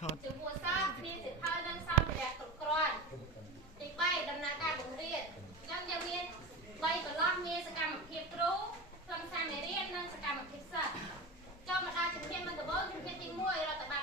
ចំពោះសោះមានសិទ្ធិនិងសម្ភារៈគ្រប់គ្រាន់ទី3ដំណើរការបង្រៀនអញ្ចឹងយើងមាន3កន្លោះមានសកម្មភាពគ្រូខ្លឹមសារមេរៀននិងសកម្មភាពសិស្សចូលមកដល់ជំហានមុនដំបូងជំហានទី1រដ្ឋបាល